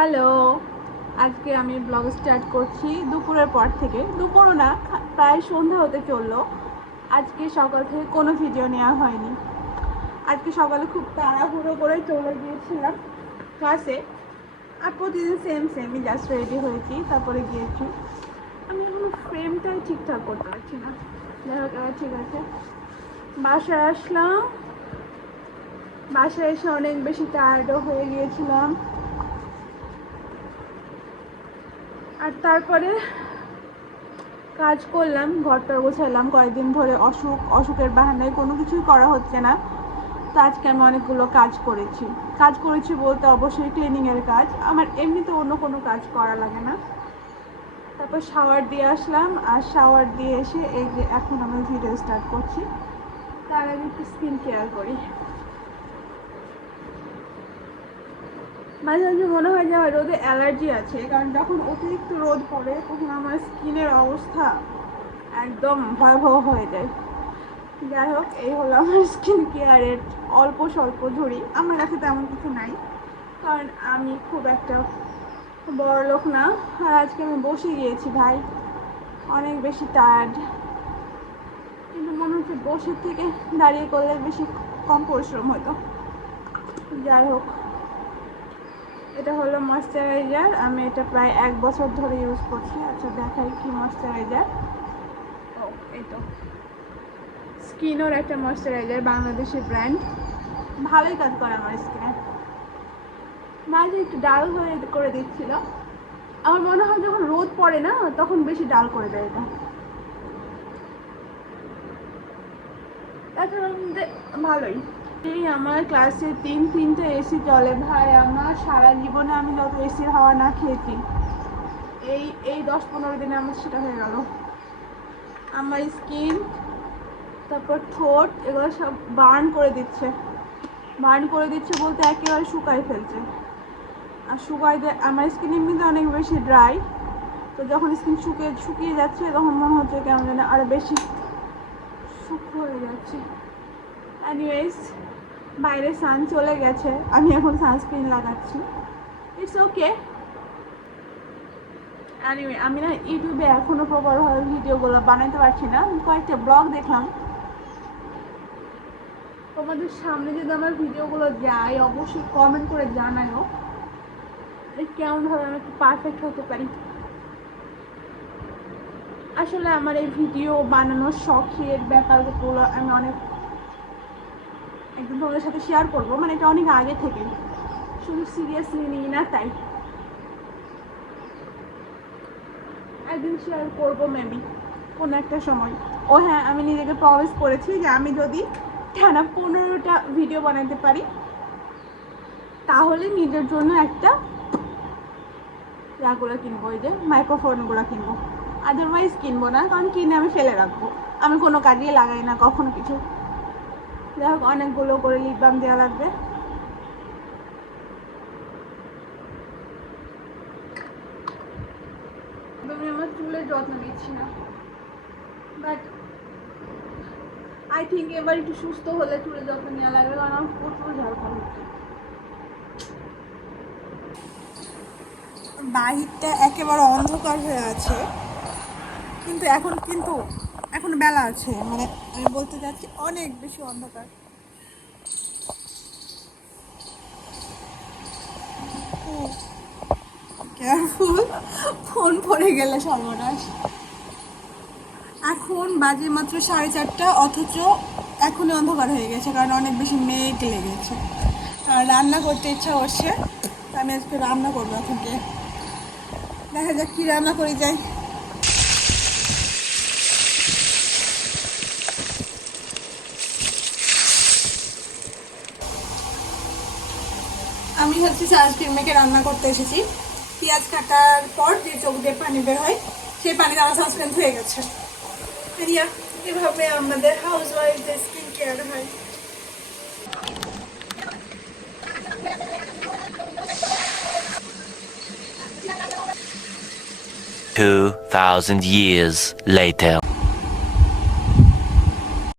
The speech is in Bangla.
হ্যালো, আজকে আমি ব্লগ স্টার্ট করছি দুপুরের পর থেকে। দুপুরও না, প্রায় সন্ধ্যা হতে চললো। আজকে সকাল থেকে কোনো ভিডিও নেওয়া হয়নি। আজকে সকালে খুব তাড়াহুড়ো করে চলে গিয়েছিলাম ক্লাসে। আর প্রতিদিন সেমই জাস্ট রেডি হয়েছি, তারপরে গিয়েছি। আমি এখন ফ্রেমটাই ঠিকঠাক করতে পারছি না। যাই হোক, ঠিক আছে। বাসায় আসলাম। বাসায় এসে অনেক বেশি টায়ার্ডও হয়ে গিয়েছিলাম। আর তারপরে কাজ করলাম, ঘরটা গোছালাম। কয়েকদিন ধরে অসুখের বাহানায় কোনো কিছুই করা হচ্ছে না। তো আজকে আমি অনেকগুলো কাজ করেছি বলতে অবশ্যই ট্রেনিংয়ের কাজ। আমার এমনিতে অন্য কোনো কাজ করা লাগে না। তারপর শাওয়ার দিয়ে আসলাম, আর শাওয়ার দিয়ে এসে এই যে এখন আমি ভিডিও স্টার্ট করছি। তার আগে একটু স্কিন কেয়ার করি। মাঝে মাঝে মনে হয় যে আমার রোদে অ্যালার্জি আছে, কারণ যখন অতিরিক্ত রোদ পড়ে তখন আমার স্কিনের অবস্থা একদম ভয়াবহ হয়ে যায়। যাই হোক, এই হলো আমার স্কিন কেয়ারের অল্প স্বল্প ধরি। আমার কাছে তেমন কিছু নাই, কারণ আমি খুব একটা বড় লোক না। আর আজকে আমি বসে গিয়েছি ভাই, অনেক বেশি টায়ার্ড। কিন্তু মনে হচ্ছে বসে থেকে দাঁড়িয়ে করলে বেশি কম পরিশ্রম হতো। যাই হোক, এটা হলো ময়শ্চারাইজার। আমি এটা প্রায় 1 বছর ধরে ইউজ করছি। আচ্ছা দেখাই কি ময়শ্চারাইজার। ও, এই তো স্কিনোর একটা ময়শ্চারাইজার, বাংলাদেশি ব্র্যান্ড। ভালোই কাজ করে আমার স্কিনে। মাঝে একটু ডাল হয়ে করে দিচ্ছিল। আমার মনে হয় যখন রোদ পড়ে না তখন বেশি ডাল করে দেয় এটা। তাছাড়া ভালোই। এই আমার ক্লাসে 3-3টে এসি চলে ভাই। আমার সারা জীবনে আমি যত এসির হাওয়া না খেয়েছি, এই 10-15 দিনে আমার সেটা হয়ে গেল। আমার স্কিন, তারপর ঠোঁট, এগুলো সব বার্ন করে দিচ্ছে বলতে একেবারে শুকায় ফেলছে। আর আমার স্কিন এমনিতে অনেক বেশি ড্রাই। তো যখন স্কিন শুকিয়ে যাচ্ছে তখন মনে হচ্ছে কেমন যেন আরও বেশি শুকনো হয়ে যাচ্ছে। এনিওয়েজ, বাইরে সান চলে গেছে, আমি এখন সানস্ক্রিন লাগাচ্ছি। It's okay. এনিওয়ে, আমি না ইউটিউবে এখনও প্রপারভাবে ভিডিওগুলো বানাতে পারছি না। কয়েকটা ব্লগ দেখলাম। তোমাদের সামনে যদি আমার ভিডিওগুলো যায় অবশ্যই কমেন্ট করে জানাও কেমনভাবে আমি একটু পারফেক্ট হতে পারি। আসলে আমার এই ভিডিও বানানোর শখের ব্যাপারগুলো আমি একদম তোমাদের সাথে শেয়ার করবো। মানে এটা অনেক আগে থেকে, শুধু সিরিয়াসলি নিই না তাই। একদিন শেয়ার করবো মেবি কোনো একটা সময়। ও হ্যাঁ, আমি নিজেকে প্রমিস করেছি যে আমি যদি টানা 15টা ভিডিও বানাতে পারি তাহলে নিজের জন্য একটা ইয়াগুলো কিনবো, এই যে মাইক্রোফোনগুলো কিনবো। আদারওয়াইজ কিনবো না, কারণ কিনে আমি ফেলে রাখবো। আমি কোনো কাজেই লাগাই না কখনো কিছু। যাই হোক, অনেকগুলো করে লিপ বাম দেওয়া লাগবে। আমি আমার চুলের যত্ন নিচ্ছি না, বাট আই থিঙ্ক এবার একটু সুস্থ হলে চুলের যত্ন নেওয়া লাগবে, কারণ আমার প্রচুর ঝাড়ফাড় হচ্ছে। বাহিরটা একেবারে অন্ধকার হয়ে আছে, কিন্তু এখন বেলা আছে। মানে আমি বলতে চাচ্ছি অনেক বেশি অন্ধকার। কেয়ারফুল, ফোন পড়ে গেলে সর্বনাশ। এখন বাজে মাত্র 4:30, অথচ এখনই অন্ধকার হয়ে গেছে, কারণ অনেক বেশি মেঘ লেগেছে। আর রান্না করতে ইচ্ছা করছে, আমি আজকে রান্না করবো। এখন গিয়ে দেখা যাক কী রান্না করে যাই। আমি হচ্ছে সানস্ক্রিন মেখে রান্না করতে এসেছি। পেঁয়াজ কাটার পর যে চোখ দিয়ে পানি বের হয়, সেই পানিতে আমার সানস্ক্রিন হয়ে গেছে। এভাবে আমাদের হাউস ওয়াইফদের স্কিন কেয়ার হয়। 2,000 years later.